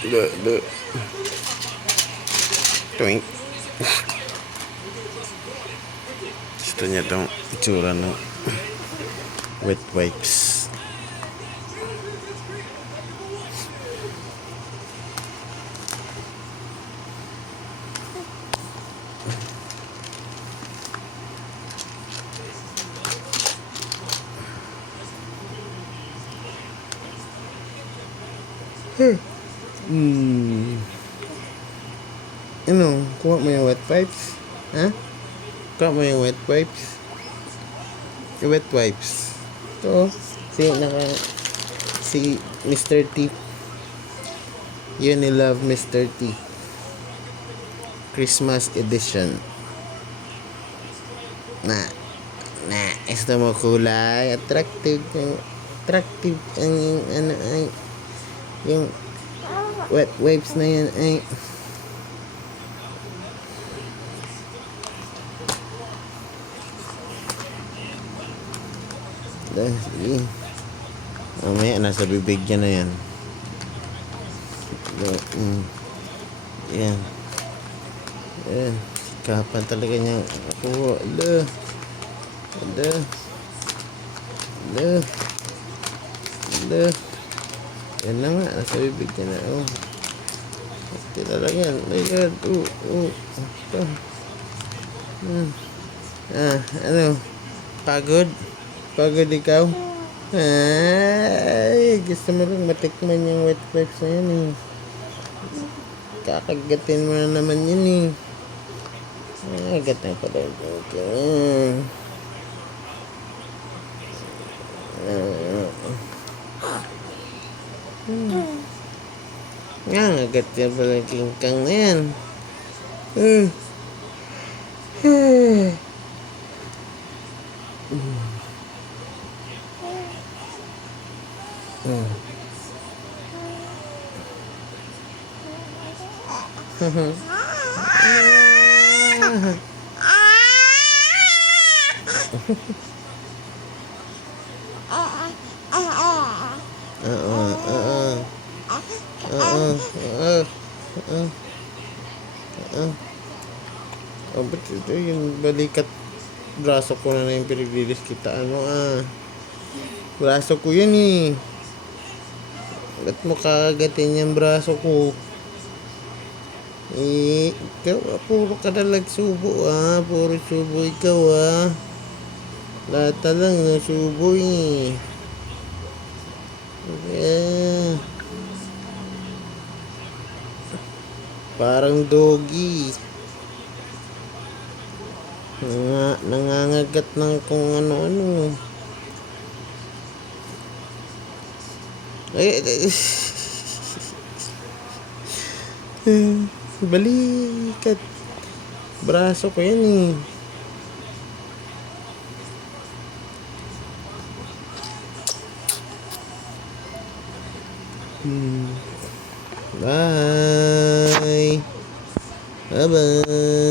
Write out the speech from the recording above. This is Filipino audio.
The Twink. Gusto niya itong itsura ng wet wipes. Ano? Kuha mo yung wet wipes? Ha? Kuha mo yung wet wipes? Yung wet wipes. Ito. Si Mr. T. Unilove Mr. T. Christmas edition. Gusto mo kulay. Attractive ang ano ay yung wet wipes na yan ay sige. Mamaya nasa bibig niya na yan. Yan. Yan. Kapan talaga niya ako. Ala. Yan na nga. Nasa bibig niya na. Ito talaga yan. My God. Ito. Ano? Pagod ikaw? Ay, gusto mo rin matikman yung wet wipes na yan eh. Kakagatin mo na naman yun eh. Agat na pala. Agat na pala yung kingkang na yan. Ba't ito yung balikat braso ko na yung pinaglilis kitaan mo braso ko yun eh. Ba't mo kakagatin yung braso ko? Ikaw puro ka nalang subo puro subo ikaw lahat lang ng subo eh. Parang doggy nangangagat ng kung ano-ano. Balikat braso ko yan eh. Bye bye.